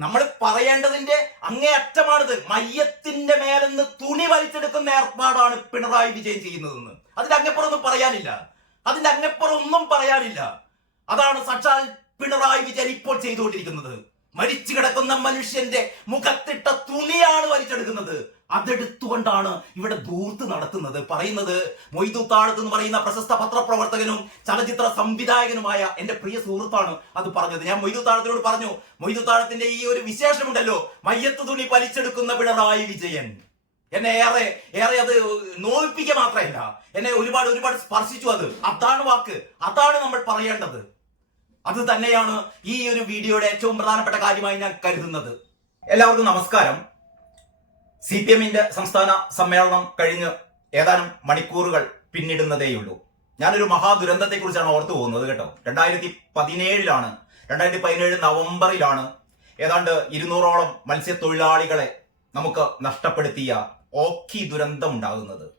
നമ്മൾ പറയേണ്ടതിന്റെ അങ്ങേ അറ്റമാണിത് മയ്യത്തിന്റെ മേലെന്ന് തുണി വലിച്ചെടുക്കുന്ന ഏർപ്പാടാണ് പിണറായി വിജയൻ ചെയ്യുന്നതെന്ന്. അതിന്റെ അങ്ങപ്പുറം ഒന്നും പറയാനില്ല. അതിന്റെ അങ്ങപ്പുറം ഒന്നും പറയാനില്ല. അതാണ് സാക്ഷാൽ പിണറായി വിജയൻ ഇപ്പോൾ ചെയ്തുകൊണ്ടിരിക്കുന്നത്. മരിച്ചു കിടക്കുന്ന മനുഷ്യന്റെ മുഖത്തിട്ട തുണിയാണ് വലിച്ചെടുക്കുന്നത്. അതെടുത്തുകൊണ്ടാണ് ഇവിടെ ധൂർത്ത് നടത്തുന്നത്. പറയുന്നത് മൊയ്തൂത്താഴത്ത് താഴത്ത് എന്ന് പറയുന്ന പ്രശസ്ത പത്രപ്രവർത്തകനും ചലച്ചിത്ര സംവിധായകനുമായ എന്റെ പ്രിയ സുഹൃത്താണ് അത് പറഞ്ഞത്. ഞാൻ മൊയ്തൂത്താഴത്തിനോട് പറഞ്ഞു മൊയ്തൂത്താഴത്തിന്റെ ഈ ഒരു വിശേഷമുണ്ടല്ലോ മയ്യത്ത് തുണി വലിച്ചെടുക്കുന്ന പിണറായി വിജയൻ. എന്നെ ഏറെ ഏറെ അത് നോവിപ്പിക്കുക മാത്രമല്ല എന്നെ ഒരുപാട് ഒരുപാട് സ്പർശിച്ചു അത്. അതാണ് വാക്ക്. അതാണ് നമ്മൾ പറയേണ്ടത്. അത് തന്നെയാണ് ഈ ഒരു വീഡിയോയുടെ ഏറ്റവും പ്രധാനപ്പെട്ട കാര്യമായി ഞാൻ കരുതുന്നത്. എല്ലാവർക്കും നമസ്കാരം. സി പി എമ്മിന്റെ സംസ്ഥാന സമ്മേളനം കഴിഞ്ഞ് ഏതാനും മണിക്കൂറുകൾ പിന്നിടുന്നതേയുള്ളൂ. ഞാനൊരു മഹാദുരന്തത്തെക്കുറിച്ചാണ് ഓർത്തു പോകുന്നത് കേട്ടോ. രണ്ടായിരത്തി പതിനേഴിലാണ് രണ്ടായിരത്തി പതിനേഴ് നവംബറിലാണ് ഏതാണ്ട് ഇരുന്നൂറോളം മത്സ്യത്തൊഴിലാളികളെ നമുക്ക് നഷ്ടപ്പെടുത്തിയ ഓക്കി ദുരന്തം ഉണ്ടാകുന്നത്.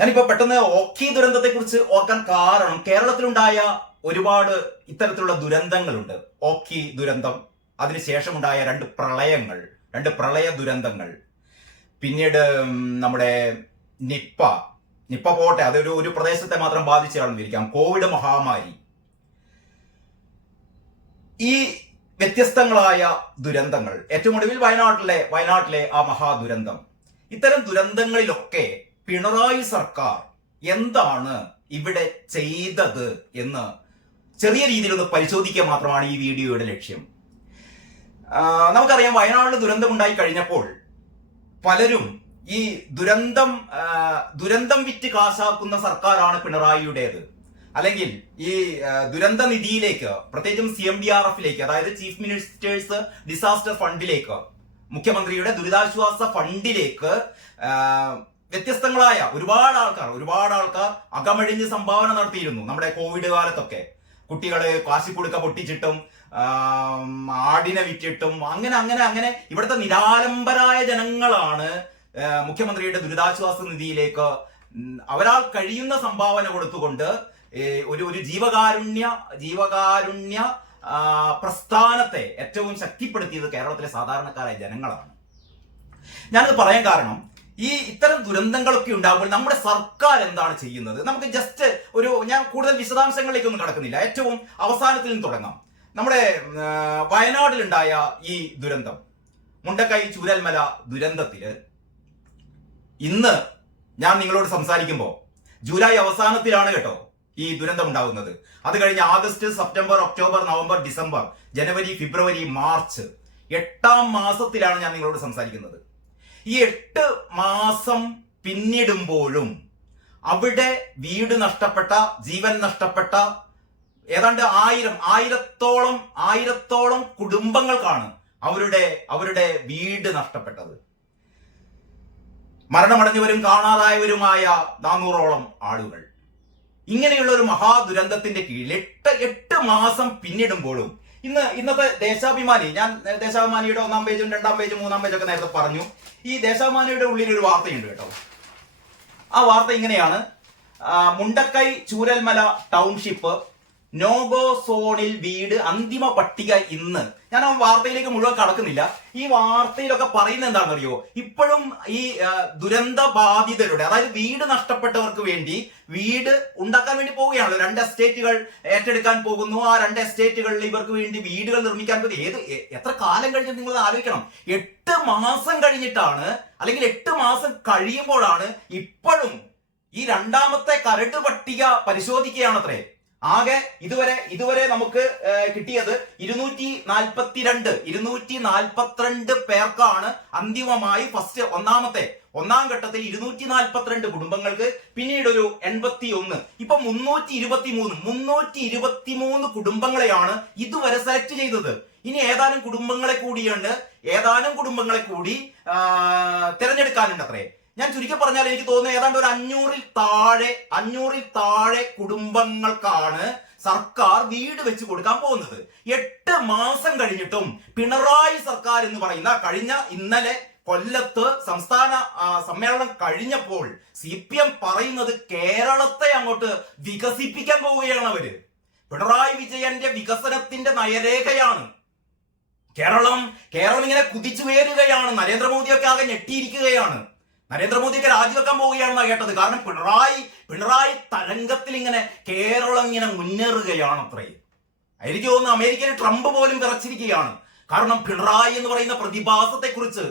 ഞാനിപ്പോ പെട്ടെന്ന് ഓക്കി ദുരന്തത്തെ കുറിച്ച് ഓർക്കാൻ കാരണം കേരളത്തിലുണ്ടായ ഒരുപാട് ഇത്തരത്തിലുള്ള ദുരന്തങ്ങളുണ്ട്. ഓക്കി ദുരന്തം അതിനുശേഷമുണ്ടായ രണ്ട് പ്രളയങ്ങൾ. രണ്ട് പ്രളയ ദുരന്തങ്ങൾ. പിന്നീട് നമ്മുടെ നിപ്പ. നിപ്പ പോട്ടെ അതൊരു ഒരു പ്രദേശത്തെ മാത്രം ബാധിച്ചാണെന്ന് ഇരിക്കാം. കോവിഡ് മഹാമാരി. ഈ വ്യത്യസ്തങ്ങളായ ദുരന്തങ്ങൾ ഏറ്റവും ഒടുവിൽ വയനാട്ടിലെ വയനാട്ടിലെ ആ മഹാദുരന്തം. ഇത്തരം ദുരന്തങ്ങളിലൊക്കെ പിണറായി സർക്കാർ എന്താണ് ഇവിടെ ചെയ്തത് എന്ന് ചെറിയ രീതിയിലൊന്ന് പരിശോധിക്കുക മാത്രമാണ് ഈ വീഡിയോയുടെ ലക്ഷ്യം. നമുക്കറിയാം വയനാട് ദുരന്തമുണ്ടായി കഴിഞ്ഞപ്പോൾ പലരും ഈ ദുരന്തം ദുരന്തം വിറ്റ് കാശാക്കുന്ന സർക്കാരാണ് പിണറായിയുടേത്. അല്ലെങ്കിൽ ഈ ദുരന്ത നിധിയിലേക്ക് പ്രത്യേകിച്ചും സി എം ഡി ആർ എഫിലേക്ക് അതായത് ചീഫ് മിനിസ്റ്റേഴ്സ് ഡിസാസ്റ്റർ ഫണ്ടിലേക്ക് മുഖ്യമന്ത്രിയുടെ ദുരിതാശ്വാസ ഫണ്ടിലേക്ക് വ്യത്യസ്തങ്ങളായ ഒരുപാട് ആൾക്കാർ ഒരുപാട് ആൾക്കാർ അകമഴിഞ്ഞ് സംഭാവന നടത്തിയിരുന്നു നമ്മുടെ കോവിഡ് കാലത്തൊക്കെ. കുട്ടികളെ കാശിക്കുടുക്ക പൊട്ടിച്ചിട്ടും ആടിനെ വിറ്റിട്ടും അങ്ങനെ അങ്ങനെ അങ്ങനെ ഇവിടുത്തെ നിരാലംബരായ ജനങ്ങളാണ് മുഖ്യമന്ത്രിയുടെ ദുരിതാശ്വാസ നിധിയിലേക്ക് അവരാൾ കഴിയുന്ന സംഭാവന കൊടുത്തുകൊണ്ട് ഒരു ഒരു ജീവകാരുണ്യ ജീവകാരുണ്യ പ്രസ്ഥാനത്തെ ഏറ്റവും ശക്തിപ്പെടുത്തിയത് കേരളത്തിലെ സാധാരണക്കാരായ ജനങ്ങളാണ്. ഞാനത് പറയാൻ കാരണം ഈ ഇത്തരം ദുരന്തങ്ങളൊക്കെ ഉണ്ടാകുമ്പോൾ നമ്മുടെ സർക്കാർ എന്താണ് ചെയ്യുന്നത്? നമുക്ക് ജസ്റ്റ് ഒരു ഞാൻ കൂടുതൽ വിശദാംശങ്ങളിലേക്കൊന്നും കടക്കുന്നില്ല. ഏറ്റവും അവസാനത്തിൽ നിന്ന് തുടങ്ങാം. നമ്മുടെ വയനാടിലുണ്ടായ ഈ ദുരന്തം മുണ്ടക്കൈ ചൂരൽമല ദുരന്തത്തിൽ ഇന്ന് ഞാൻ നിങ്ങളോട് സംസാരിക്കുമ്പോൾ ജൂലൈ അവസാനത്തിലാണ് കേട്ടോ ഈ ദുരന്തം ഉണ്ടാകുന്നത് അത് കഴിഞ്ഞ് August September October November December ജനുവരി ഫെബ്രുവരി മാർച്ച് എട്ടാം മാസത്തിലാണ് ഞാൻ നിങ്ങളോട് സംസാരിക്കുന്നത്. ഈ എട്ട് മാസം പിന്നിടുമ്പോഴും അവിടെ വീട് നഷ്ടപ്പെട്ട ജീവൻ നഷ്ടപ്പെട്ട ഏതാണ്ട് ആയിരം ആയിരത്തോളം ആയിരത്തോളം കുടുംബങ്ങൾക്കാണ് അവരുടെ അവരുടെ വീട് നഷ്ടപ്പെട്ടത്. മരണമടഞ്ഞവരും കാണാതായവരുമായ നാനൂറോളം ആളുകൾ. ഇങ്ങനെയുള്ള ഒരു മഹാദുരന്തത്തിന്റെ കീഴിൽ എട്ട് എട്ട് മാസം പിന്നിടുമ്പോഴും ഇന്ന് ഇന്നത്തെ ദേശാഭിമാനി ഞാൻ ദേശാഭിമാനിയുടെ ഒന്നാം പേജും രണ്ടാം പേജും മൂന്നാം പേജൊക്കെ നേരത്തെ പറഞ്ഞു. ഈ ദേശാഭിമാനിയുടെ ഉള്ളിൽ ഒരു വാർത്തയുണ്ട് കേട്ടോ. ആ വാർത്ത ഇങ്ങനെയാണ്. മുണ്ടക്കൈ ചൂരൽമല ടൗൺഷിപ്പ് നോഗോ സോണിൽ വീട് അന്തിമ പട്ടിക ഇന്ന്. ഞാൻ ആ വാർത്തയിലേക്ക് മുഴുവൻ കടക്കുന്നില്ല. ഈ വാർത്തയിലൊക്കെ പറയുന്നത് എന്താണെന്നറിയോ? ഇപ്പോഴും ഈ ദുരന്ത ബാധിതരുടെ അതായത് വീട് നഷ്ടപ്പെട്ടവർക്ക് വേണ്ടി വീട് ഉണ്ടാക്കാൻ വേണ്ടി പോവുകയാണല്ലോ. രണ്ട് എസ്റ്റേറ്റുകൾ ഏറ്റെടുക്കാൻ പോകുന്നു. ആ രണ്ട് എസ്റ്റേറ്റുകളിൽ ഇവർക്ക് വേണ്ടി വീടുകൾ നിർമ്മിക്കാൻ പറ്റും ഏത് എത്ര കാലം കഴിഞ്ഞ് നിങ്ങൾ ആലോചിക്കണം? എട്ട് മാസം കഴിഞ്ഞിട്ടാണ് അല്ലെങ്കിൽ എട്ട് മാസം കഴിയുമ്പോഴാണ് ഇപ്പോഴും ഈ രണ്ടാമത്തെ കരട് പട്ടിക പരിശോധിക്കുകയാണത്രേ. ആകെ ഇതുവരെ ഇതുവരെ നമുക്ക് കിട്ടിയത് ഇരുന്നൂറ്റി നാൽപ്പത്തിരണ്ട് ഇരുന്നൂറ്റി നാൽപ്പത്തിരണ്ട് പേർക്കാണ് അന്തിമമായി ഫസ്റ്റ് ഒന്നാമത്തെ. ഒന്നാം ഘട്ടത്തിൽ ഇരുന്നൂറ്റി നാൽപ്പത്തിരണ്ട് കുടുംബങ്ങൾക്ക് പിന്നീട് ഒരു എൺപത്തി ഒന്ന് ഇപ്പൊ മുന്നൂറ്റി ഇരുപത്തി മൂന്ന് മുന്നൂറ്റി ഇരുപത്തി മൂന്ന് കുടുംബങ്ങളെയാണ് ഇതുവരെ സെലക്ട് ചെയ്തത്. ഇനി ഏതാനും കുടുംബങ്ങളെ കൂടിയുണ്ട് ഏതാനും കുടുംബങ്ങളെ കൂടി തിരഞ്ഞെടുക്കാനുണ്ട് അത്രേ. ഞാൻ ചുരുക്കി പറഞ്ഞാൽ എനിക്ക് തോന്നുന്നു ഏതാണ്ട് ഒരു അഞ്ഞൂറിൽ താഴെ അഞ്ഞൂറിൽ താഴെ കുടുംബങ്ങൾക്കാണ് സർക്കാർ വീട് വെച്ച് കൊടുക്കാൻ പോകുന്നത്. എട്ട് മാസം കഴിഞ്ഞിട്ടും പിണറായി സർക്കാർ എന്ന് പറയുന്ന കഴിഞ്ഞ ഇന്നലെ കൊല്ലത്ത് സംസ്ഥാന സമ്മേളനം കഴിഞ്ഞപ്പോൾ സി പി എം പറയുന്നത് കേരളത്തെ അങ്ങോട്ട് വികസിപ്പിക്കാൻ പോവുകയാണ് അവർ. പിണറായി വിജയന്റെ വികസനത്തിന്റെ നയരേഖയാണ്. കേരളം കേരളം ഇങ്ങനെ കുതിച്ചു വേരുകയാണ് നരേന്ദ്രമോദിയൊക്കെ ആകെ ഞെട്ടിയിരിക്കുകയാണ്. നരേന്ദ്രമോദിയൊക്കെ രാജിവെക്കാൻ പോവുകയാണെന്നാണ് കേട്ടത്. കാരണം പിണറായി പിണറായി തരംഗത്തിൽ ഇങ്ങനെ കേരളം ഇങ്ങനെ മുന്നേറുകയാണ് അത്രേ എനിക്ക് തോന്നുന്നു അമേരിക്കയിൽ ട്രംപ് പോലും വിറച്ചിരിക്കുകയാണ്. കാരണം പിണറായി എന്ന് പറയുന്ന പ്രതിഭാസത്തെ കുറിച്ച്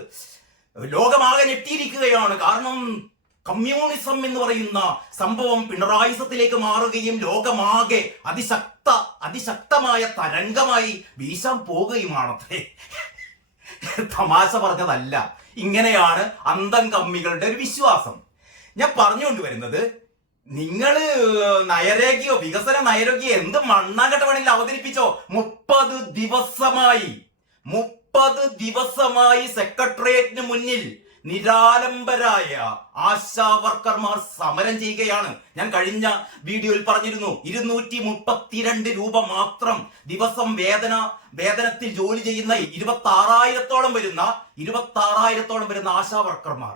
ലോകമാകെ ഞെട്ടിയിരിക്കുകയാണ്. കാരണം കമ്മ്യൂണിസം എന്ന് പറയുന്ന സംഭവം പിണറായിസത്തിലേക്ക് മാറുകയും ലോകമാകെ അതിശക്ത അതിശക്തമായ തരംഗമായി വീശാൻ പോവുകയുമാണത്രേ. തമാശ പറഞ്ഞതല്ല. ഇങ്ങനെയാണ് അന്തം കമ്മികളുടെ ഒരു വിശ്വാസം. ഞാൻ പറഞ്ഞുകൊണ്ട് വരുന്നത് നിങ്ങൾ നയരേഖയോ വികസന നയരേഖയോ എന്ത് മണ്ണാങ്കട്ട വേണമെങ്കിലും അവതരിപ്പിച്ചോ? മുപ്പത് ദിവസമായി. മുപ്പത് ദിവസമായി സെക്രട്ടേറിയറ്റിന് മുന്നിൽ നിരാലംബരായ ആശാ വർക്കർമാർ സമരം ചെയ്യുകയാണ്. ഞാൻ കഴിഞ്ഞ വീഡിയോയിൽ പറഞ്ഞിരുന്നു ഇരുന്നൂറ്റി മുപ്പത്തിരണ്ട് രൂപ മാത്രം ദിവസം വേതന വേതനത്തിൽ ജോലി ചെയ്യുന്ന ഇരുപത്തി ആറായിരത്തോളം വരുന്ന ഇരുപത്തി ആറായിരത്തോളം വരുന്ന ആശാ വർക്കർമാർ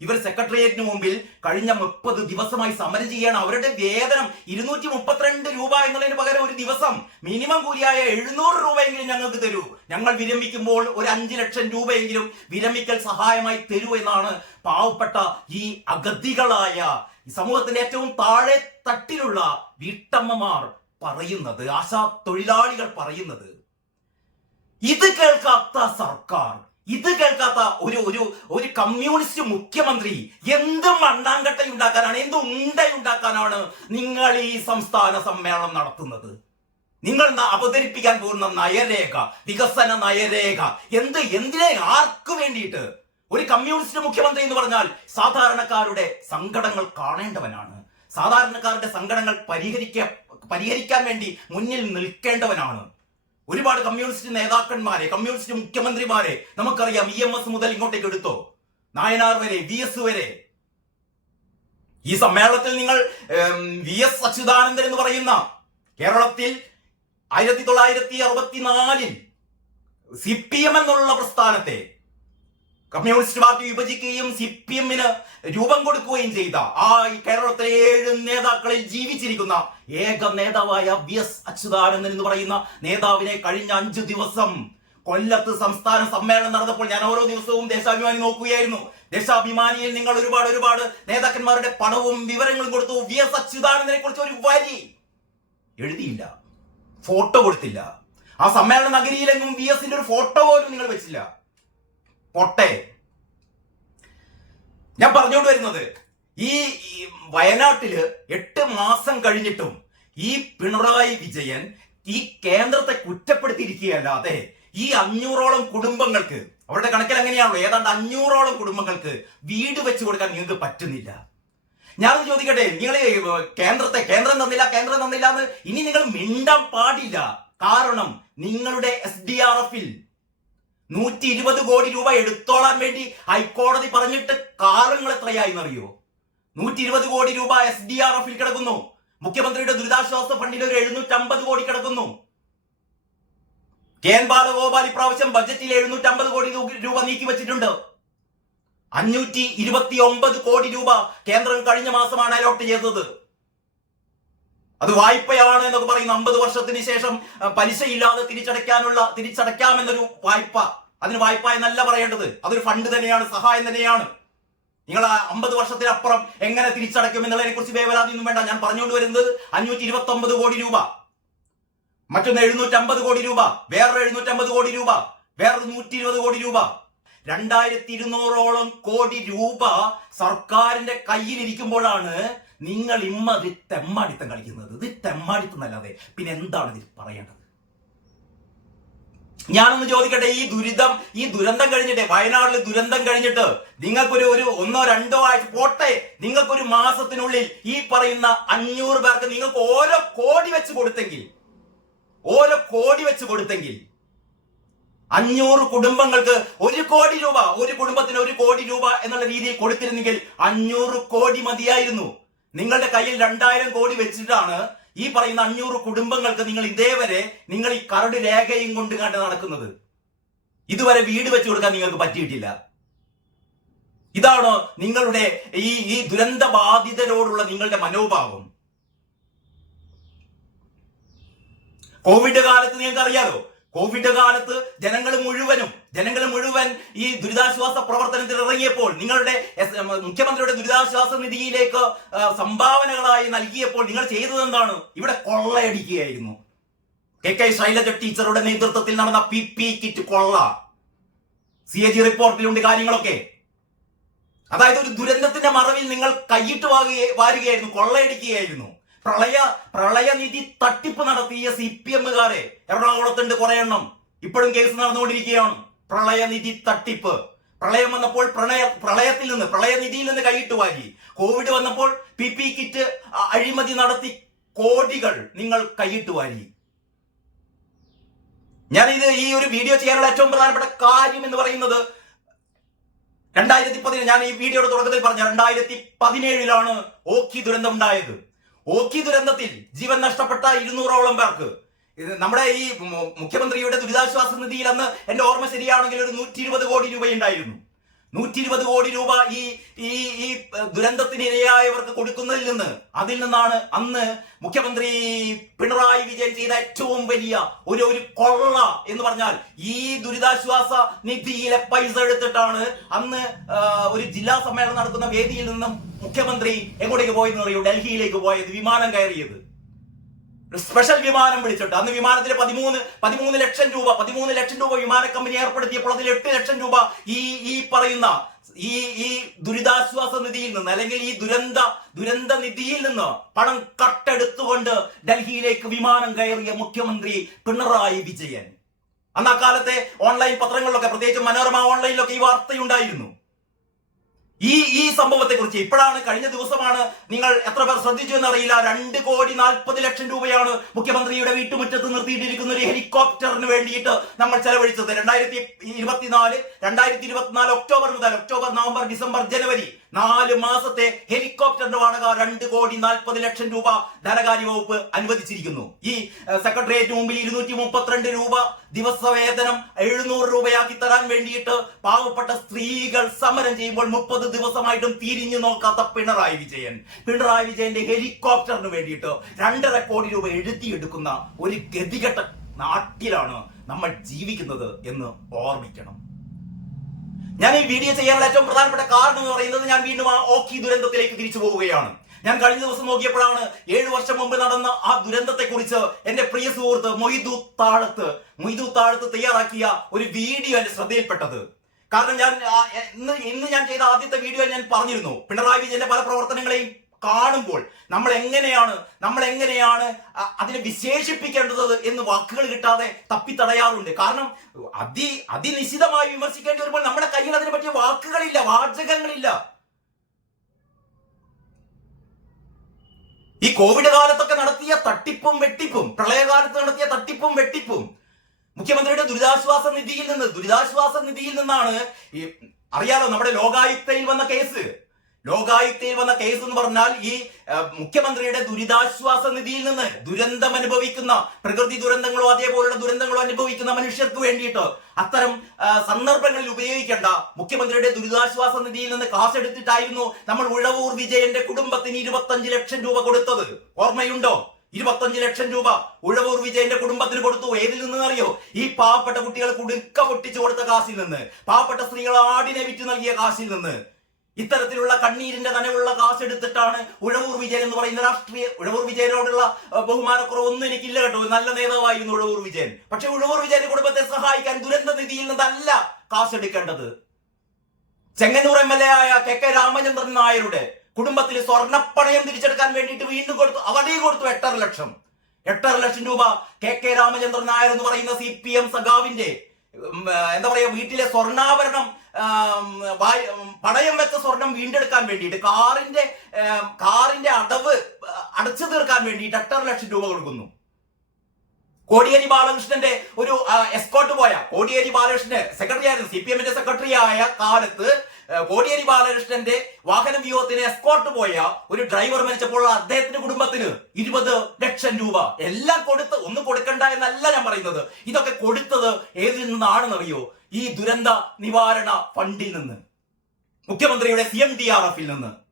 ഇവർ സെക്രട്ടേറിയറ്റിന് മുമ്പിൽ കഴിഞ്ഞ മുപ്പത് ദിവസമായി സമരം ചെയ്യുകയാണ് അവരുടെ വേതനം ഇരുന്നൂറ്റി മുപ്പത്തിരണ്ട് രൂപ എന്നുള്ളതിന് പകരം ഒരു ദിവസം മിനിമം കൂലിയായ എഴുന്നൂറ് രൂപയെങ്കിലും ഞങ്ങൾക്ക് തരൂ. ഞങ്ങൾ വിരമിക്കുമ്പോൾ ഒരു അഞ്ച് ലക്ഷം രൂപയെങ്കിലും വിരമിക്കൽ സഹായമായി തരൂ എന്നാണ് പാവപ്പെട്ട ഈ അഗതികളായ സമൂഹത്തിന്റെ ഏറ്റവും താഴെ തട്ടിലുള്ള വീട്ടമ്മമാർ പറയുന്നത് ആശാ തൊഴിലാളികൾ പറയുന്നത്. ഇത് കേൾക്കാത്ത സർക്കാർ ഇത് കേൾക്കാത്ത ഒരു ഒരു ഒരു കമ്മ്യൂണിസ്റ്റ് മുഖ്യമന്ത്രി എന്ത് മണ്ണാങ്കട്ട ഉണ്ടാക്കാനാണ് എന്ത് ഉണ്ടയുണ്ടാക്കാനാണ് നിങ്ങൾ ഈ സംസ്ഥാന സമ്മേളനം നടത്തുന്നത്? നിങ്ങൾ അവതരിപ്പിക്കാൻ പോകുന്ന നയരേഖ വികസന നയരേഖ എന്ത് എന്തിനെ ആർക്കു വേണ്ടിയിട്ട്? ഒരു കമ്മ്യൂണിസ്റ്റ് മുഖ്യമന്ത്രി എന്ന് പറഞ്ഞാൽ സാധാരണക്കാരുടെ സങ്കടങ്ങൾ കാണേണ്ടവനാണ്. സാധാരണക്കാരുടെ സങ്കടങ്ങൾ പരിഹരിക്ക പരിഹരിക്കാൻ വേണ്ടി മുന്നിൽ നിൽക്കേണ്ടവനാണ്. ഒരുപാട് കമ്മ്യൂണിസ്റ്റ് നേതാക്കന്മാരെ കമ്മ്യൂണിസ്റ്റ് മുഖ്യമന്ത്രിമാരെ നമുക്കറിയാം ഇ എം എസ് മുതൽ ഇങ്ങോട്ടേക്ക് എടുത്തോ. നായനാർ വരെ വി എസ് വരെ. ഈ സമ്മേളനത്തിൽ നിങ്ങൾ വി എസ് അച്യുതാനന്ദൻ എന്ന് പറയുന്ന കേരളത്തിൽ ആയിരത്തി തൊള്ളായിരത്തി അറുപത്തിനാലിൽ സി പി എം എന്നുള്ള പ്രസ്ഥാനത്തെ കമ്മ്യൂണിസ്റ്റ് പാർട്ടി വിഭജിക്കുകയും സി പി എമ്മിന് രൂപം കൊടുക്കുകയും ചെയ്ത ആ കേരളത്തിലെ ഏഴ് നേതാക്കളിൽ ജീവിച്ചിരിക്കുന്ന ഏക നേതാവായ വി എസ് അച്യുതാനന്ദൻ എന്ന് പറയുന്ന നേതാവിനെ കഴിഞ്ഞ അഞ്ചു ദിവസം കൊല്ലത്ത് സംസ്ഥാന സമ്മേളനം നടന്നപ്പോൾ ഞാൻ ഓരോ ദിവസവും ദേശാഭിമാനി നോക്കുകയായിരുന്നു. ദേശാഭിമാനിയിൽ നിങ്ങൾ ഒരുപാട് ഒരുപാട് നേതാക്കന്മാരുടെ പണവും വിവരങ്ങളും കൊടുത്തു. വി എസ് അച്യുതാനന്ദനെ കുറിച്ച് ഒരു വരി എഴുതിയില്ല. ഫോട്ടോ കൊടുത്തില്ല. ആ സമ്മേളന നഗരിയിലെങ്ങും വി എസിന്റെ ഒരു ഫോട്ടോ പോലും നിങ്ങൾ വെച്ചില്ല. പൊട്ടെ. ഞാൻ പറഞ്ഞുകൊണ്ട് വരുന്നത് ഈ വയനാട്ടിൽ എട്ട് മാസം കഴിഞ്ഞിട്ടും ഈ പിണറായി വിജയൻ ഈ കേന്ദ്രത്തെ കുറ്റപ്പെടുത്തിയിരിക്കുകയല്ലാതെ ഈ അഞ്ഞൂറോളം കുടുംബങ്ങൾക്ക് അവരുടെ കണക്കിൽ അങ്ങനെയാണല്ലോ ഏതാണ്ട് അഞ്ഞൂറോളം കുടുംബങ്ങൾക്ക് വീട് വെച്ചു കൊടുക്കാൻ നിങ്ങൾക്ക് പറ്റുന്നില്ല. ഞാനൊന്ന് ചോദിക്കട്ടെ നിങ്ങൾ കേന്ദ്രത്തെ കേന്ദ്രം തന്നില്ല കേന്ദ്രം തന്നില്ല എന്ന് ഇനി നിങ്ങൾ മിണ്ടാൻ പാടില്ല. കാരണം നിങ്ങളുടെ എസ് ഡി ആർ എഫിൽ നൂറ്റി ഇരുപത് കോടി രൂപ എടുത്തോളാൻ വേണ്ടി ഹൈക്കോടതി പറഞ്ഞിട്ട് കാലങ്ങൾ എത്രയായി എന്നറിയോ? നൂറ്റി ഇരുപത് കോടി രൂപ എസ് ഡി ആർ എഫിൽ കിടക്കുന്നു. മുഖ്യമന്ത്രിയുടെ ദുരിതാശ്വാസ ഫണ്ടിൽ ഒരു എഴുന്നൂറ്റമ്പത് കോടി കിടക്കുന്നു. കെ എൻ ബാലഗോപാൽ ഇപ്രാവശ്യം ബജറ്റിൽ എഴുന്നൂറ്റമ്പത് കോടി രൂപ നീക്കി വെച്ചിട്ടുണ്ട്. അഞ്ഞൂറ്റി ഇരുപത്തി ഒമ്പത് കോടി രൂപ കേന്ദ്രം കഴിഞ്ഞ മാസമാണ് അലോട്ട് ചെയ്തത്. അത് വായ്പയാണ് എന്നൊക്കെ പറയുന്ന അമ്പത് വർഷത്തിന് ശേഷം പലിശയില്ലാതെ തിരിച്ചടയ്ക്കാനുള്ള തിരിച്ചടയ്ക്കാമെന്നൊരു വായ്പ. അതിന് വായ്പ എന്നല്ല പറയേണ്ടത്. അതൊരു ഫണ്ട് തന്നെയാണ് സഹായം തന്നെയാണ്. നിങ്ങൾ അമ്പത് വർഷത്തിനപ്പുറം എങ്ങനെ തിരിച്ചടയ്ക്കും എന്നുള്ളതിനെ കുറിച്ച് വേവലാതിയൊന്നും വേണ്ട. ഞാൻ പറഞ്ഞുകൊണ്ട് വരുന്നത് അഞ്ഞൂറ്റി ഇരുപത്തി ഒമ്പത് കോടി രൂപ. മറ്റൊന്ന് എഴുന്നൂറ്റമ്പത് കോടി രൂപ. വേറൊരു എഴുന്നൂറ്റമ്പത് കോടി രൂപ. വേറൊരു നൂറ്റി ഇരുപത് കോടി രൂപ. രണ്ടായിരത്തി ഇരുന്നൂറോളം കോടി രൂപ സർക്കാരിന്റെ കയ്യിലിരിക്കുമ്പോഴാണ് നിങ്ങൾ ഇമ്മ തെമ്മാടിത്തം കളിക്കുന്നത് ഇത് തെമ്മാടിത്തം അല്ലാതെ പിന്നെ എന്താണ് ഇതിൽ പറയേണ്ടത്? ഞാനൊന്ന് ചോദിക്കട്ടെ ഈ ദുരിതം ഈ ദുരന്തം കഴിഞ്ഞിട്ട് വയനാട്ടിൽ ദുരന്തം കഴിഞ്ഞിട്ട് നിങ്ങൾക്കൊരു ഒരു ഒന്നോ രണ്ടോ ആഴ്ച പോട്ടെ നിങ്ങൾക്കൊരു മാസത്തിനുള്ളിൽ ഈ പറയുന്ന അഞ്ഞൂറ് പേർക്ക് നിങ്ങൾക്ക് ഓരോ കോടി വെച്ച് കൊടുത്തെങ്കിൽ ഓരോ കോടി വെച്ച് കൊടുത്തെങ്കിൽ അഞ്ഞൂറ് കുടുംബങ്ങൾക്ക് ഒരു കോടി രൂപ ഒരു കുടുംബത്തിന് ഒരു കോടി രൂപ എന്നുള്ള രീതിയിൽ കൊടുത്തിരുന്നെങ്കിൽ അഞ്ഞൂറ് കോടി മതിയായിരുന്നു. നിങ്ങളുടെ കയ്യിൽ രണ്ടായിരം കോടി വെച്ചിട്ടാണ് ഈ പറയുന്ന അഞ്ഞൂറ് കുടുംബങ്ങൾക്ക് നിങ്ങൾ ഇതേവരെ നിങ്ങൾ ഈ കരട് രേഖയും കൊണ്ട് കണ്ട് നടക്കുന്നത്. ഇതുവരെ വീട് വെച്ചു കൊടുക്കാൻ നിങ്ങൾക്ക് പറ്റിയിട്ടില്ല. ഇതാണ് നിങ്ങളുടെ ഈ ഈ ദുരന്ത ബാധിതരോടുള്ള നിങ്ങളുടെ മനോഭാവം. കോവിഡ് കാലത്ത് നിങ്ങൾക്ക് അറിയാലോ കോവിഡ് കാലത്ത് ജനങ്ങൾ മുഴുവനും ജനങ്ങൾ മുഴുവൻ ഈ ദുരിതാശ്വാസ പ്രവർത്തനത്തിൽ ഇറങ്ങിയപ്പോൾ നിങ്ങളുടെ മുഖ്യമന്ത്രിയുടെ ദുരിതാശ്വാസ നിധിയിലേക്ക് സംഭാവനകളായി നൽകിയപ്പോൾ നിങ്ങൾ ചെയ്തത് എന്താണ്? ഇവിടെ കൊള്ളയടിക്കുകയായിരുന്നു. കെ കെ ശൈലജ ടീച്ചറുടെ നേതൃത്വത്തിൽ നടന്ന പി പി കിറ്റ് കൊള്ള. സി എ ജി റിപ്പോർട്ടിലുണ്ട് കാര്യങ്ങളൊക്കെ. അതായത് ഒരു ദുരന്തത്തിന്റെ മറവിൽ നിങ്ങൾ കൈയിട്ട് വാരുകയായിരുന്നു കൊള്ളയടിക്കുകയായിരുന്നു. പ്രളയ പ്രളയനിധി തട്ടിപ്പ് നടത്തിയ സി പി എമ്മുകാരെ എറണാകുളത്തുണ്ട് കുറെ എണ്ണം. ഇപ്പോഴും കേസ് നടന്നുകൊണ്ടിരിക്കുകയാണ്. പ്രളയനിധി തട്ടിപ്പ്. പ്രളയം വന്നപ്പോൾ പ്രണയ പ്രളയത്തിൽ നിന്ന് പ്രളയനിധിയിൽ നിന്ന് കൈയിട്ട് വാരി. കോവിഡ് വന്നപ്പോൾ പി പി കിറ്റ് അഴിമതി നടത്തി കോടികൾ നിങ്ങൾ കൈയിട്ട് വാരി. ഞാൻ ഇത് ഈ ഒരു വീഡിയോ ചെയ്യാനുള്ള ഏറ്റവും പ്രധാനപ്പെട്ട കാര്യം എന്ന് പറയുന്നത് രണ്ടായിരത്തി പതിനേഴ് ഞാൻ ഈ വീഡിയോയുടെ തുടക്കത്തിൽ പറഞ്ഞ രണ്ടായിരത്തി പതിനേഴിലാണ് ഓഖി ദുരന്തം ഉണ്ടായത് ഓഖി ദുരന്തത്തിൽ ജീവൻ നഷ്ടപ്പെട്ട ഇരുന്നൂറോളം പേർക്ക്. നമ്മുടെ ഈ മുഖ്യമന്ത്രിയുടെ ദുരിതാശ്വാസ നിധിയിൽ അന്ന് എന്റെ ഓർമ്മ ശരിയാണെങ്കിൽ ഒരു നൂറ്റി ഇരുപത് കോടി രൂപയുണ്ടായിരുന്നു. നൂറ്റി ഇരുപത് കോടി രൂപ ഈ ഈ ഈ ദുരന്തത്തിന് ഇരയായവർക്ക് കൊടുക്കുന്നതിൽ നിന്ന് അതിൽ നിന്നാണ് അന്ന് മുഖ്യമന്ത്രി പിണറായി വിജയൻ ചെയ്ത ഏറ്റവും വലിയ ഒരു ഒരു കൊള്ള എന്ന് പറഞ്ഞാൽ ഈ ദുരിതാശ്വാസ നിധിയിലെ പൈസ എടുത്തിട്ടാണ് അന്ന് ഒരു ജില്ലാ സമ്മേളനം നടത്തുന്ന വേദിയിൽ നിന്നും മുഖ്യമന്ത്രി എങ്ങോട്ടേക്ക് പോയെന്ന് അറിയൂ? ഡൽഹിയിലേക്ക് പോയത് വിമാനം കയറിയത്. ഒരു സ്പെഷ്യൽ വിമാനം വിളിച്ചിട്ട് അന്ന് വിമാനത്തിന് പതിമൂന്ന് പതിമൂന്ന് ലക്ഷം രൂപ പതിമൂന്ന് ലക്ഷം രൂപ വിമാന കമ്പനി ഏർപ്പെടുത്തിയപ്പോൾ അതിൽ എട്ട് ലക്ഷം രൂപ ഈ ഈ പറയുന്ന ഈ ഈ ദുരിതാശ്വാസ നിധിയിൽ നിന്ന് അല്ലെങ്കിൽ ഈ ദുരന്ത ദുരന്ത നിധിയിൽ നിന്ന് പണം കട്ടെടുത്തുകൊണ്ട് ഡൽഹിയിലേക്ക് വിമാനം കയറിയ മുഖ്യമന്ത്രി പിണറായി വിജയൻ. അന്നാ കാലത്തെ ഓൺലൈൻ പത്രങ്ങളിലൊക്കെ പ്രത്യേകിച്ച് മനോരമ ഓൺലൈനിലൊക്കെ ഈ വാർത്തയുണ്ടായിരുന്നു. ഈ ഈ സംഭവത്തെ കുറിച്ച് ഇപ്പോഴാണ് കഴിഞ്ഞ ദിവസമാണ് നിങ്ങൾ എത്ര പേർ ശ്രദ്ധിച്ചു എന്നറിയില്ല. രണ്ട് കോടി നാൽപ്പത് ലക്ഷം രൂപയാണ് മുഖ്യമന്ത്രിയുടെ വീട്ടുമുറ്റത്ത് നിർത്തിയിട്ടിരിക്കുന്ന ഒരു ഹെലികോപ്റ്ററിന് വേണ്ടിയിട്ട് നമ്മൾ ചെലവഴിച്ചത്. രണ്ടായിരത്തി ഇരുപത്തിനാല് രണ്ടായിരത്തി ഇരുപത്തിനാല് ഒക്ടോബർ മുതൽ ഒക്ടോബർ നവംബർ ഡിസംബർ ജനുവരി നാല് മാസത്തെ ഹെലികോപ്റ്ററിന്റെ വാടക രണ്ട് കോടി നാൽപ്പത് ലക്ഷം രൂപ ധനകാര്യ വകുപ്പ് അനുവദിച്ചിരിക്കുന്നു. ഈ സെക്രട്ടേറിയറ്റ് മുമ്പിൽ ഇരുന്നൂറ്റി മുപ്പത്തിരണ്ട് രൂപ ദിവസവേതനം എഴുന്നൂറ് രൂപയാക്കി തരാൻ വേണ്ടിയിട്ട് പാവപ്പെട്ട സ്ത്രീകൾ സമരം ചെയ്യുമ്പോൾ മുപ്പത് ദിവസമായിട്ടും തിരിഞ്ഞു നോക്കാത്ത പിണറായി വിജയൻ. പിണറായി വിജയന്റെ ഹെലികോപ്റ്ററിന് വേണ്ടിയിട്ട് രണ്ടര കോടി രൂപ എഴുതിയെടുക്കുന്ന ഒരു ഗതികെട്ട നാട്ടിലാണ് നമ്മൾ ജീവിക്കുന്നത് എന്ന് ഓർമ്മിക്കണം. ഞാൻ ഈ വീഡിയോ ചെയ്യാനുള്ള ഏറ്റവും പ്രധാനപ്പെട്ട കാരണം എന്ന് പറയുന്നത് ഞാൻ വീണ്ടും ആ ഓക്കി ദുരന്തത്തിലേക്ക് തിരിച്ചു പോവുകയാണ്. ഞാൻ കഴിഞ്ഞ ദിവസം നോക്കിയപ്പോഴാണ് ഏഴു വർഷം മുമ്പ് നടന്ന ആ ദുരന്തത്തെ കുറിച്ച് എന്റെ പ്രിയ സുഹൃത്ത് മൊയ്തു താഴത്ത് മൊയ്തു താഴത്ത് തയ്യാറാക്കിയ ഒരു വീഡിയോ എന്റെ ശ്രദ്ധയിൽപ്പെട്ടത്. കാരണം ഞാൻ ഇന്ന് ഇന്ന് ഞാൻ ചെയ്ത ആദ്യത്തെ വീഡിയോ ഞാൻ പറഞ്ഞിരുന്നു. പിണറായി വിജയന്റെ പല പ്രവർത്തനങ്ങളെയും കാണുമ്പോൾ നമ്മൾ എങ്ങനെയാണ് നമ്മൾ എങ്ങനെയാണ് അതിനെ വിശേഷിപ്പിക്കേണ്ടത് എന്ന് വാക്കുകൾ കിട്ടാതെ തപ്പിത്തടയാറുണ്ട്. കാരണം അതി അതിനിശിതമായി വിമർശിക്കേണ്ടി വരുമ്പോൾ നമ്മുടെ കയ്യിൽ അതിനെ പറ്റിയ വാക്കുകളില്ല വാചകങ്ങളില്ല. ഈ കോവിഡ് കാലത്തൊക്കെ നടത്തിയ തട്ടിപ്പും വെട്ടിപ്പും പ്രളയകാലത്ത് നടത്തിയ തട്ടിപ്പും വെട്ടിപ്പും മുഖ്യമന്ത്രിയുടെ ദുരിതാശ്വാസ നിധിയിൽ നിന്ന് ദുരിതാശ്വാസ നിധിയിൽ നിന്നാണ് അറിയാലോ നമ്മുടെ ലോകായുക്തയിൽ വന്ന കേസ്. ലോകായുക്തയിൽ വന്ന കേസ് എന്ന് പറഞ്ഞാൽ ഈ മുഖ്യമന്ത്രിയുടെ ദുരിതാശ്വാസ നിധിയിൽ നിന്ന് ദുരന്തം അനുഭവിക്കുന്ന പ്രകൃതി ദുരന്തങ്ങളോ അതേപോലുള്ള ദുരന്തങ്ങളോ അനുഭവിക്കുന്ന മനുഷ്യർക്ക് വേണ്ടിയിട്ട് അത്തരം സന്ദർഭങ്ങളിൽ ഉപയോഗിക്കേണ്ട മുഖ്യമന്ത്രിയുടെ ദുരിതാശ്വാസ നിധിയിൽ നിന്ന് കാശ് എടുത്തിട്ടായിരുന്നു നമ്മൾ ഉഴവൂർ വിജയന്റെ കുടുംബത്തിന് ഇരുപത്തഞ്ച് ലക്ഷം രൂപ കൊടുത്തത്. ഓർമ്മയുണ്ടോ? ഇരുപത്തഞ്ച് ലക്ഷം രൂപ ഉഴവൂർ വിജയന്റെ കുടുംബത്തിന് കൊടുത്തു. ഏതിൽ നിന്ന് അറിയോ? ഈ പാവപ്പെട്ട കുട്ടികൾ കുടുക്ക പൊട്ടിച്ചു കൊടുത്ത കാശിൽ നിന്ന്. പാവപ്പെട്ട സ്ത്രീകൾ ആടിനെ വിറ്റ് നൽകിയ കാശിൽ നിന്ന്. ഇത്തരത്തിലുള്ള കണ്ണീരിന്റെ നനവുള്ള കാശ് എടുത്തിട്ടാണ് ഉഴവൂർ വിജയൻ എന്ന് പറയുന്ന രാഷ്ട്രീയ ഉഴവൂർ വിജയനോടുള്ള ബഹുമാനക്കുറവൊന്നും എനിക്കില്ല കേട്ടോ. നല്ല നേതാവായിരുന്നു ഉഴവൂർ വിജയൻ. പക്ഷെ ഉഴവൂർ വിജയൻ കുടുംബത്തെ സഹായിക്കാൻ ദുരന്ത നിധിയിൽ നിന്നല്ല കാശ് എടുക്കേണ്ടത് ചെങ്ങന്നൂർ എം എൽ എ ആയ കെ കെ രാമചന്ദ്രൻ നായരുടെ കുടുംബത്തിൽ സ്വർണപ്പണയം തിരിച്ചെടുക്കാൻ വേണ്ടിയിട്ട് വീണ്ടും കൊടുത്തു. അവിടെയും കൊടുത്തു എട്ടര ലക്ഷം. എട്ടര ലക്ഷം രൂപ കെ കെ രാമചന്ദ്രൻ നായർ എന്ന് പറയുന്ന സി പി എം സഖാവിന്റെ എന്താ പറയാ വീട്ടിലെ സ്വർണാഭരണം പണയം വെച്ച സ്വർണം വീണ്ടെടുക്കാൻ വേണ്ടിയിട്ട് കാറിന്റെ കാറിന്റെ അടവ് അടച്ചു തീർക്കാൻ വേണ്ടിയിട്ട് എട്ടര ലക്ഷം രൂപ കൊടുക്കുന്നു. കോടിയേരി ബാലകൃഷ്ണന്റെ ഒരു എസ്കോട്ട് പോയ കോടിയേരി ബാലകൃഷ്ണന് സെക്രട്ടറി ആയിരുന്നു സി പി എമ്മിന്റെ സെക്രട്ടറി ആയ കാലത്ത് കോടിയേരി ബാലകൃഷ്ണന്റെ വാഹന വ്യൂഹത്തിന് എസ്കോട്ട് പോയ ഒരു ഡ്രൈവർ മരിച്ചപ്പോൾ അദ്ദേഹത്തിന്റെ കുടുംബത്തിന് ഇരുപത് ലക്ഷം രൂപ. എല്ലാം കൊടുത്ത് ഒന്നും കൊടുക്കണ്ട എന്നല്ല ഞാൻ പറയുന്നത്. ഇതൊക്കെ കൊടുത്തത് ഏതിൽ നിന്നാണെന്നറിയോ? ഈ ദുരന്ത നിവാരണ ഫണ്ടിൽ നിന്ന് മുഖ്യമന്ത്രിയുടെ സി എം ഡി ആർ എഫിൽ നിന്ന്.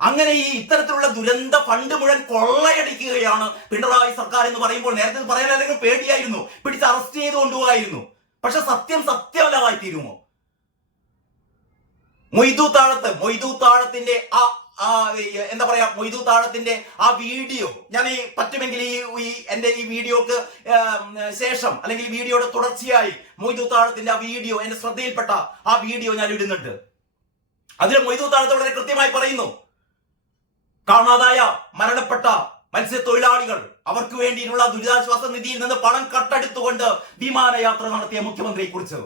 അങ്ങനെ ഈ ഇത്തരത്തിലുള്ള ദുരന്ത ഫണ്ട് മുഴുവൻ കൊള്ളയടിക്കുകയാണ് പിണറായി സർക്കാർ എന്ന് പറയുമ്പോൾ നേരത്തെ പറയാൻ അല്ലെങ്കിൽ പേടിയായിരുന്നു. പിടിച്ച് അറസ്റ്റ് ചെയ്ത് കൊണ്ടുപോകായിരുന്നു. പക്ഷെ സത്യം സത്യമല്ലാതായി തീരുമോ? മൊയ്തു താഴത്ത് മൊയ്തു താഴത്തിന്റെ ആ എന്താ പറയാ മൊയ്തു താഴത്തിന്റെ ആ വീഡിയോ. ഞാൻ ഈ പറ്റുമെങ്കിൽ ഈ എന്റെ ഈ വീഡിയോക്ക് ശേഷം അല്ലെങ്കിൽ വീഡിയോയുടെ തുടർച്ചയായി മൊയ്തു താഴത്തിന്റെ ആ വീഡിയോ എന്റെ ശ്രദ്ധയിൽപ്പെട്ട ആ വീഡിയോ ഞാൻ ഇടുന്നുണ്ട്. അതിൽ മൊയ്തു താഴത്ത് വളരെ കൃത്യമായി പറയുന്നു. കാണാതായ മരണപ്പെട്ട മത്സ്യത്തൊഴിലാളികൾ അവർക്ക് വേണ്ടിയിട്ടുള്ള ദുരിതാശ്വാസ നിധിയിൽ നിന്ന് പണം കട്ടെടുത്തുകൊണ്ട് വിമാനയാത്ര നടത്തിയ മുഖ്യമന്ത്രിയെ കുറിച്ച്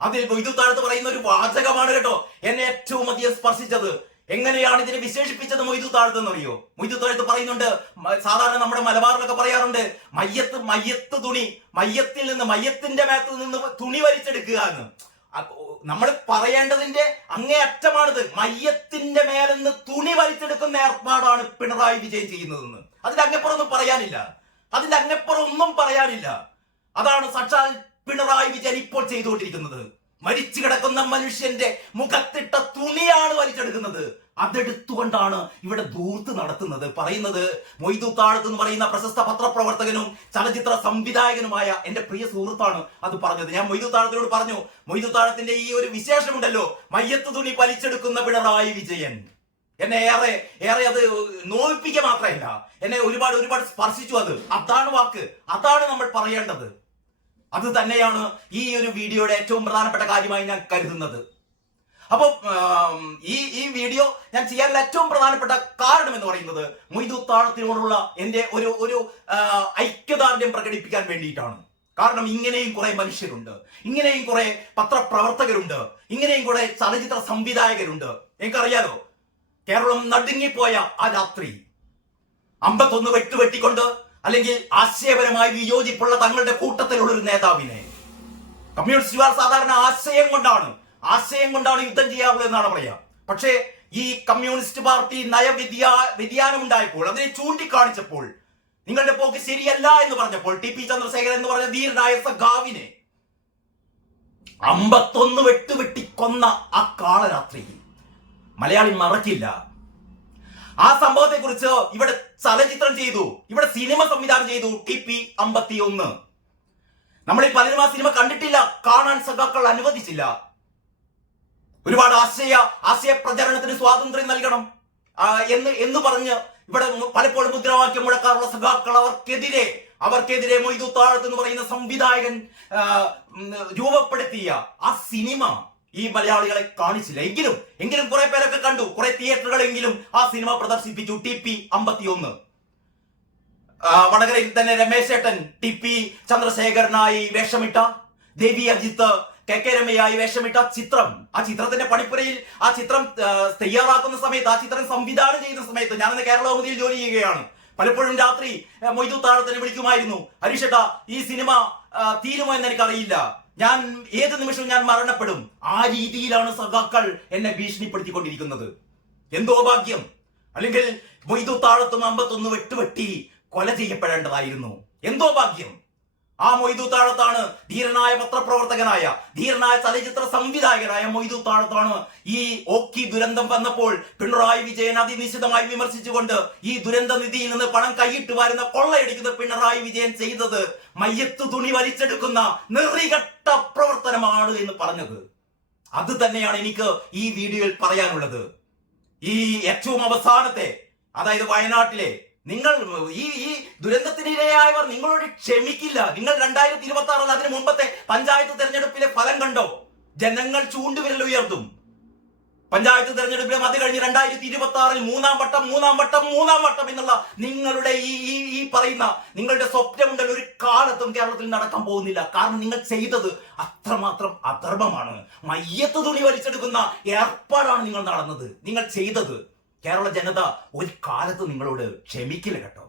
അതിൽ മൊയ്തു താഴത്ത് പറയുന്ന ഒരു വാചകമാണ് കേട്ടോ എന്നെ ഏറ്റവും അധികം സ്പർശിച്ചത്. എങ്ങനെയാണ് ഇതിനെ വിശേഷിപ്പിച്ചത് മൊയ്തു താഴ്ത്തെന്നറിയോ? മൊയ്തു താഴ്ത്ത് പറയുന്നുണ്ട് സാധാരണ നമ്മുടെ മലബാറിലൊക്കെ പറയാറുണ്ട് മയ്യത്ത് മയ്യത്ത് തുണി മയ്യത്തിൽ നിന്ന് മയ്യത്തിന്റെ മേത്ത് നിന്ന് തുണി വലിച്ചെടുക്കുക എന്ന്. നമ്മൾ പറയേണ്ടതിന്റെ അങ്ങേ അറ്റമാണിത് മയ്യത്തിന്റെ മേലെന്ന് തുണി വലിച്ചെടുക്കുന്ന ഏർപ്പാടാണ് പിണറായി വിജയൻ ചെയ്യുന്നതെന്ന്. അതിന്റെ അങ്ങപ്പുറം ഒന്നും പറയാനില്ല. അതിന്റെ അങ്ങപ്പുറം ഒന്നും പറയാനില്ല. അതാണ് സാക്ഷാൽ പിണറായി വിജയൻ ഇപ്പോൾ ചെയ്തുകൊണ്ടിരിക്കുന്നത്. മരിച്ചു കിടക്കുന്ന മനുഷ്യന്റെ മുഖത്തിട്ട തുണിയാണ് വലിച്ചെടുക്കുന്നത്. അതെടുത്തുകൊണ്ടാണ് ഇവിടെ ദൂർത്ത് നടത്തുന്നത്. പറയുന്നത് മൊയ്തു താഴത്ത് എന്ന് പറയുന്ന പ്രശസ്ത പത്രപ്രവർത്തകനും ചലച്ചിത്ര സംവിധായകനുമായ എന്റെ പ്രിയ സുഹൃത്താണ് അത് പറഞ്ഞത്. ഞാൻ മൊയ്തു താഴത്തിനോട് പറഞ്ഞു മൊയ്തു താഴത്തിന്റെ ഈ ഒരു വിശേഷമുണ്ടല്ലോ മയ്യത്ത് തുണി വലിച്ചെടുക്കുന്ന പിണറായി വിജയൻ. എന്നെ ഏറെ ഏറെ അത് നോവിപ്പിക്കുക മാത്രമല്ല എന്നെ ഒരുപാട് ഒരുപാട് സ്പർശിച്ചു അത്. അതാണ് വാക്ക്. അതാണ് നമ്മൾ പറയേണ്ടത്. അത് തന്നെയാണ് ഈ ഒരു വീഡിയോയുടെ ഏറ്റവും പ്രധാനപ്പെട്ട കാര്യമായി ഞാൻ കരുതുന്നത്. അപ്പോൾ ഈ ഈ വീഡിയോ ഞാൻ ചെയ്യാനുള്ള ഏറ്റവും പ്രധാനപ്പെട്ട കാരണം എന്ന് പറയുന്നത് മൊയ്തുത്താഴത്തിനോടുള്ള എന്റെ ഒരു ഒരു ഐക്യദാർഢ്യം പ്രകടിപ്പിക്കാൻ വേണ്ടിയിട്ടാണ്. കാരണം ഇങ്ങനെയും കുറെ മനുഷ്യരുണ്ട്. ഇങ്ങനെയും കുറെ പത്രപ്രവർത്തകരുണ്ട്. ഇങ്ങനെയും കുറെ ചലച്ചിത്ര സംവിധായകരുണ്ട്. എനിക്കറിയാലോ കേരളം നടുങ്ങിപ്പോയ ആ രാത്രി. അമ്പത്തൊന്ന് വെട്ട് വെട്ടിക്കൊണ്ട് അല്ലെങ്കിൽ ആശയപരമായി വിയോജിപ്പുള്ള തങ്ങളുടെ കൂട്ടത്തിലുള്ള ഒരു നേതാവിനെ കമ്മ്യൂണിസ്റ്റുകാർ സാധാരണ ആശയം കൊണ്ടാണ്. ആശയം കൊണ്ടാണ് യുദ്ധം ചെയ്യാറുള്ളത് എന്നാണ് പറയാ പക്ഷേ ഈ കമ്മ്യൂണിസ്റ്റ് പാർട്ടി നയവിദ്യ വ്യതിയാനം ഉണ്ടായപ്പോൾ അതിനെ ചൂണ്ടിക്കാണിച്ചപ്പോൾ നിങ്ങളുടെ പോക്ക് ശരിയല്ല എന്ന് പറഞ്ഞപ്പോൾ ടി പി ചന്ദ്രശേഖരൻ എന്ന് പറഞ്ഞ ധീരനായ സഖാവിനെ അമ്പത്തൊന്ന് വെട്ടുവെട്ടി കൊന്ന ആ കാളരാത്രിയിൽ മലയാളി മറക്കില്ല. ആ സംഭവത്തെ കുറിച്ച് ഇവിടെ ചലച്ചിത്രം ചെയ്തു. ഇവിടെ സിനിമ സംവിധാനം ചെയ്തു. ടി പി അമ്പത്തി ഒന്ന് നമ്മളിൽ പലരും ആ സിനിമ കണ്ടിട്ടില്ല. കാണാൻ സഖാക്കൾ അനുവദിച്ചില്ല. ഒരുപാട് ആശയ ആശയ പ്രചരണത്തിന് സ്വാതന്ത്ര്യം നൽകണം. എന്ന് എന്ന് പറഞ്ഞ് ഇവിടെ പലപ്പോഴും മുദ്രാവാക്യം മുഴക്കാറുള്ള സഖാക്കൾ അവർക്കെതിരെ അവർക്കെതിരെ മൊയ്തു താഴത്ത് എന്ന് പറയുന്ന സംവിധായകൻ രൂപപ്പെടുത്തിയ ആ സിനിമ ഈ മലയാളികളെ കാണിച്ചില്ല. എങ്കിലും എങ്കിലും കുറെ പേരൊക്കെ കണ്ടു. കുറെ തിയേറ്ററുകളെങ്കിലും ആ സിനിമ പ്രദർശിപ്പിച്ചു. ടി പി അമ്പത്തിയൊന്ന്. വടകരയിൽ തന്നെ രമേശ് ഏട്ടൻ ടി പി ചന്ദ്രശേഖരനായി വേഷമിട്ട ദേവി അജിത്ത് കെ കെ രമയായി വേഷമിട്ട ചിത്രം. ആ ചിത്രത്തിന്റെ പണിപ്പുരയിൽ ആ ചിത്രം തയ്യാറാക്കുന്ന സമയത്ത് ആ ചിത്രം സംവിധാനം ചെയ്യുന്ന സമയത്ത് ഞാനിന്ന് കേരളകൗമുദിയിൽ ജോലി ചെയ്യുകയാണ്. പലപ്പോഴും രാത്രി മൊയ്തു താഴത്തിന് വിളിക്കുമായിരുന്നു. ഹരീഷേട്ടാ ഈ സിനിമ തീരുമോ എന്ന് എനിക്കറിയില്ല. ഞാൻ ഏത് നിമിഷവും ഞാൻ മരണപ്പെടും? ആ രീതിയിലാണ് സഖാക്കൾ എന്നെ ഭീഷണിപ്പെടുത്തിക്കൊണ്ടിരിക്കുന്നത്. എന്തോ ഭാഗ്യം. അല്ലെങ്കിൽ മൊയ്തു അമ്പത്തൊന്ന് വെട്ടുവെട്ടി കൊല ചെയ്യപ്പെടേണ്ടതായിരുന്നു. എന്തോ ഭാഗ്യം. ആ മൊയ്തു താഴത്താണ് ധീരനായ പത്രപ്രവർത്തകനായ ധീരനായ ചലച്ചിത്ര സംവിധായകനായ മൊയ്തു താഴത്താണ് ഈ ഓക്കി ദുരന്തം വന്നപ്പോൾ പിണറായി വിജയൻ അതിനിശ്ചിതമായി വിമർശിച്ചുകൊണ്ട് ഈ ദുരന്ത നിധിയിൽ നിന്ന് പണം കൈയിട്ട് വരുന്ന കൊള്ളയടിക്കുന്ന പിണറായി വിജയൻ ചെയ്തത് മയ്യത്ത് തുണി വലിച്ചെടുക്കുന്ന നിറികട്ട പ്രവർത്തനമാണ് എന്ന് പറഞ്ഞത്. അത് തന്നെയാണ് എനിക്ക് ഈ വീഡിയോയിൽ പറയാനുള്ളത്. ഈ ഏറ്റവും അവസാനത്തെ അതായത് വയനാട്ടിലെ നിങ്ങൾ ഈ ഈ ദുരന്തത്തിനിരയായവർ നിങ്ങളോട് ക്ഷമിക്കില്ല. നിങ്ങൾ രണ്ടായിരത്തി ഇരുപത്തി ആറിൽ അതിന് മുമ്പത്തെ പഞ്ചായത്ത് തെരഞ്ഞെടുപ്പിലെ ഫലം കണ്ടോ? ജനങ്ങൾ ചൂണ്ടുവിരൽ ഉയർത്തും. പഞ്ചായത്ത് തെരഞ്ഞെടുപ്പിലും അത് കഴിഞ്ഞ് രണ്ടായിരത്തി ഇരുപത്തി ആറിൽ മൂന്നാം വട്ടം മൂന്നാം വട്ടം മൂന്നാം വട്ടം എന്നുള്ള നിങ്ങളുടെ ഈ ഈ ഈ പറയുന്ന നിങ്ങളുടെ സ്വപ്നമുണ്ടല്ലോ ഒരു കാലത്തും കേരളത്തിൽ നടക്കാൻ പോകുന്നില്ല. കാരണം നിങ്ങൾ ചെയ്തത് അത്രമാത്രം അധർമ്മമാണ്. മയ്യത്ത് തുണി വലിച്ചെടുക്കുന്ന ഏർപ്പാടാണ് നിങ്ങൾ നടന്നത്. നിങ്ങൾ ചെയ്തത്. കേരള ജനത ഒരു കാലത്ത് നിങ്ങളോട് ക്ഷമിക്കില്ല കേട്ടോ.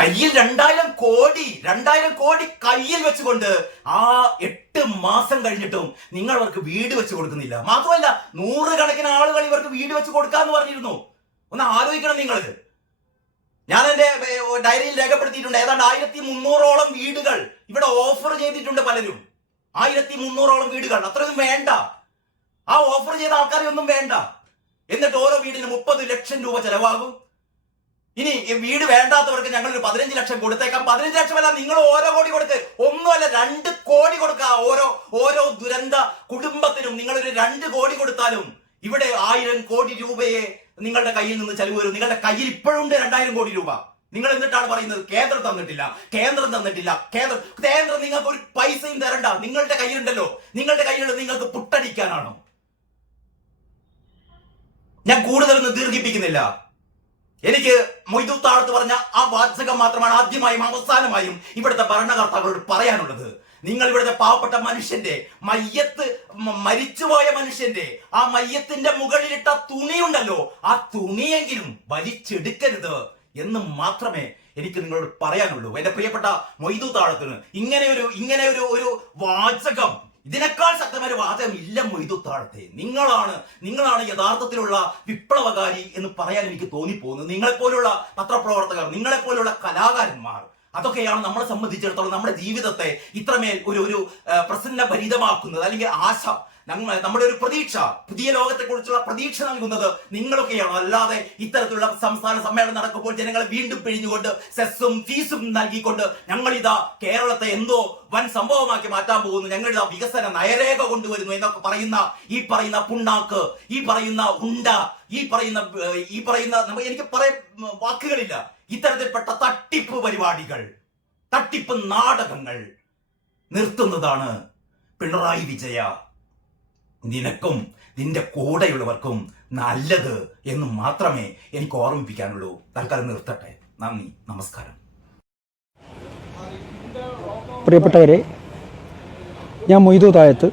കയ്യിൽ രണ്ടായിരം കോടി രണ്ടായിരം കോടി കയ്യിൽ വെച്ചുകൊണ്ട് ആ എട്ട് മാസം കഴിഞ്ഞിട്ടും നിങ്ങൾ അവർക്ക് വീട് വെച്ച് കൊടുക്കുന്നില്ല. മാത്രമല്ല നൂറുകണക്കിന് ആളുകൾ ഇവർക്ക് വീട് വെച്ച് കൊടുക്കാന്ന് പറഞ്ഞിരുന്നു. ഒന്ന് ആലോചിക്കണം നിങ്ങൾ. ഞാൻ എന്റെ ഡയറിയിൽ രേഖപ്പെടുത്തിയിട്ടുണ്ട്. ഏതാണ്ട് ആയിരത്തി മുന്നൂറോളം വീടുകൾ ഇവിടെ ഓഫർ ചെയ്തിട്ടുണ്ട് പലരും. ആയിരത്തി മുന്നൂറോളം വീടുകൾ. അത്രയൊന്നും വേണ്ട. ആ ഓഫർ ചെയ്ത ആൾക്കാരെ ഒന്നും വേണ്ട. എന്നിട്ട് ഓരോ വീടിന് മുപ്പത് ലക്ഷം രൂപ ചെലവാകും. ഇനി ഈ വീട് വേണ്ടാത്തവർക്ക് ഞങ്ങൾ ഒരു പതിനഞ്ച് ലക്ഷം കൊടുത്തേക്കാം. പതിനഞ്ച് ലക്ഷം അല്ല നിങ്ങൾ ഓരോ കോടി കൊടുക്ക്. ഒന്നുമല്ല രണ്ട് കോടി കൊടുക്കുക ഓരോ ഓരോ ദുരന്ത കുടുംബത്തിനും നിങ്ങളൊരു രണ്ട് കോടി കൊടുത്താലും ഇവിടെ ആയിരം കോടി രൂപയെ നിങ്ങളുടെ കയ്യിൽ നിന്ന് ചെലവ് വരും. നിങ്ങളുടെ കയ്യിൽ ഇപ്പോഴുണ്ട് രണ്ടായിരം കോടി രൂപ. നിങ്ങൾ എന്നിട്ടാണ് പറയുന്നത് കേന്ദ്രം തന്നിട്ടില്ല കേന്ദ്രം തന്നിട്ടില്ല കേന്ദ്രം കേന്ദ്രം നിങ്ങൾക്ക് ഒരു പൈസയും തരണ്ട. നിങ്ങളുടെ കയ്യിലുണ്ടല്ലോ. നിങ്ങളുടെ കയ്യിലുള്ള നിങ്ങൾക്ക് പുട്ടടിക്കാനാണോ. ഞാൻ കൂടുതലൊന്നും ദീർഘിപ്പിക്കുന്നില്ല. എനിക്ക് മൊയ്തു താഴത്ത് പറഞ്ഞ ആ വാചകം മാത്രമാണ് ആദ്യമായും അവസാനമായും ഇവിടുത്തെ ഭരണകർത്താക്കളോട് പറയാനുള്ളത്. നിങ്ങൾ ഇവിടുത്തെ പാവപ്പെട്ട മനുഷ്യന്റെ മയ്യത്ത് മരിച്ചുപോയ മനുഷ്യന്റെ ആ മയ്യത്തിന്റെ മുകളിലിട്ട തുണിയുണ്ടല്ലോ ആ തുണിയെങ്കിലും വലിച്ചെടുക്കരുത് എന്ന് മാത്രമേ എനിക്ക് നിങ്ങളോട് പറയാനുള്ളൂ. എന്റെ പ്രിയപ്പെട്ട മൊയ്തു താഴത്തിന് ഇങ്ങനെ ഒരു ഇങ്ങനെ ഒരു ഒരു വാചകം ഇതിനേക്കാൾ ശക്തമായ വാചകം ഇല്ല മൊയ്തു താഴത്തെ. നിങ്ങളാണ് നിങ്ങളാണ് യഥാർത്ഥത്തിലുള്ള വിപ്ലവകാരി എന്ന് പറയാൻ എനിക്ക് തോന്നിപ്പോകുന്നത്. നിങ്ങളെപ്പോലുള്ള പത്രപ്രവർത്തകർ നിങ്ങളെപ്പോലുള്ള കലാകാരന്മാർ അതൊക്കെയാണ് നമ്മളെ സംബന്ധിച്ചിടത്തോളം നമ്മുടെ ജീവിതത്തെ ഇത്രമേൽ ഒരു ഒരു പ്രസന്ന പ്രസന്നഭരിതമാക്കുന്നത്. അല്ലെങ്കിൽ ആശ നമ്മുടെ ഒരു പ്രതീക്ഷ പുതിയ ലോകത്തെ കുറിച്ചുള്ള പ്രതീക്ഷ നൽകുന്നത് നിങ്ങളൊക്കെയാണ്? അല്ലാതെ ഇത്തരത്തിലുള്ള സംസ്ഥാന സമ്മേളനം നടക്കുമ്പോൾ ജനങ്ങളെ വീണ്ടും പിഴിഞ്ഞുകൊണ്ട് സെസ്സും ഫീസും നൽകിക്കൊണ്ട് ഞങ്ങൾ ഇതാ കേരളത്തെ എന്തോ വൻ സംഭവമാക്കി മാറ്റാൻ പോകുന്നു. ഞങ്ങളിതാ വികസന നയരേഖ കൊണ്ടുവരുന്നു എന്നൊക്കെ പറയുന്ന ഈ പറയുന്ന പുണ്ണാക്ക് ഈ പറയുന്ന ഉണ്ട ഈ പറയുന്ന ഈ പറയുന്ന നമുക്ക് എനിക്ക് പറയ വാക്കുകളില്ല. ഇത്തരത്തിൽപ്പെട്ട തട്ടിപ്പ് പരിപാടികൾ തട്ടിപ്പ് നാടകങ്ങൾ നിർത്തുന്നതാണ് പിണറായി വിജയ. നിനക്കും നിന്റെ കൂടെയുള്ളവർക്കും നല്ലത് എന്ന് മാത്രമേ എനിക്ക് ഓർമ്മിപ്പിക്കാനുള്ളൂ. തൽക്കാലം നിർത്തട്ടെ. നന്ദി. നമസ്കാരം. പ്രിയപ്പെട്ടവരെ ഞാൻ മൊയ്തു തായത്ത്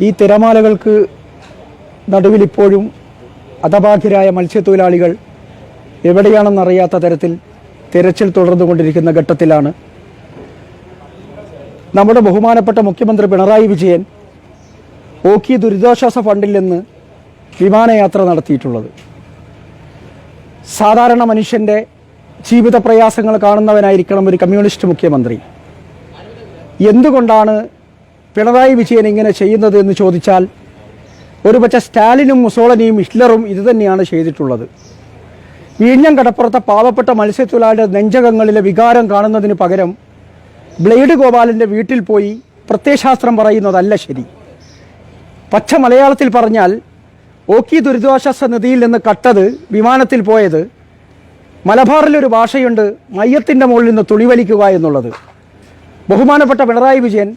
ഈ തിരമാലകൾക്ക് നടുവിൽ ഇപ്പോഴും അതഭാഗ്യരായ മത്സ്യത്തൊഴിലാളികൾ എവിടെയാണെന്നറിയാത്ത തരത്തിൽ തിരച്ചിൽ തുടർന്നുകൊണ്ടിരിക്കുന്ന ഘട്ടത്തിലാണ്. നമ്മുടെ ബഹുമാനപ്പെട്ട മുഖ്യമന്ത്രി പിണറായി വിജയൻ ഓക്കി ദുരിതാശ്വാസ ഫണ്ടിൽ നിന്ന് വിമാനയാത്ര നടത്തിയിട്ടുള്ളത്. സാധാരണ മനുഷ്യന്റെ ജീവിത പ്രയാസങ്ങൾ കാണുന്നവനായിരിക്കണം ഒരു കമ്മ്യൂണിസ്റ്റ് മുഖ്യമന്ത്രി. എന്തുകൊണ്ടാണ് പിണറായി വിജയൻ ഇങ്ങനെ ചെയ്യുന്നത് എന്ന് ചോദിച്ചാൽ ഒരുപക്ഷെ സ്റ്റാലിനും മുസോളനിയും ഹിറ്റ്ലറും ഇതുതന്നെയാണ് ചെയ്തിട്ടുള്ളത്. വീഴ്ഞ്ഞം കടപ്പുറത്തെ പാവപ്പെട്ട മത്സ്യത്തൊഴിലാളിയുടെ നെഞ്ചകങ്ങളിലെ വികാരം കാണുന്നതിന് പകരം ബ്ലേഡ് ഗോപാലിന്റെ വീട്ടിൽ പോയി പ്രത്യയശാസ്ത്രം പറയുന്നതല്ല ശരി. പച്ച മലയാളത്തിൽ പറഞ്ഞാൽ ഓക്കി ദുരിതാശ്വാസ നിധിയിൽ നിന്ന് കട്ടത് വിമാനത്തിൽ പോയത് മലബാറിലൊരു ഭാഷയുണ്ട് മയ്യത്തിന്റെ മുകളിൽ നിന്ന് തുണി വലിക്കുക എന്നുള്ളത്. ബഹുമാനപ്പെട്ട പിണറായി വിജയൻ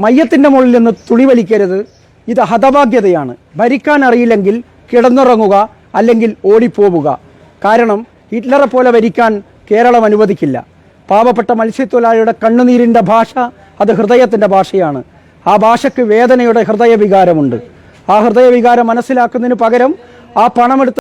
മയ്യത്തിന്റെ മുകളിൽ നിന്ന് തുളിവലിക്കരുത് ഇത് ഹതഭാഗ്യതയാണ് ഭരിക്കാൻ അറിയില്ലെങ്കിൽ കിടന്നുറങ്ങുക അല്ലെങ്കിൽ ഓടിപ്പോവുക. കാരണം ഹിറ്റ്ലറെ പോലെ ഭരിക്കാൻ കേരളം അനുവദിക്കില്ല. പാവപ്പെട്ട മത്സ്യത്തൊഴിലാളിയുടെ കണ്ണുനീരിന്റെ ഭാഷ അത് ഹൃദയത്തിന്റെ ഭാഷയാണ്. ആ ഭാഷയ്ക്ക് വേദനയുടെ ഹൃദയവികാരമുണ്ട്. ആ ഹൃദയവികാരം മനസ്സിലാക്കുന്നതിന് പകരം ആ പണമെടുത്ത്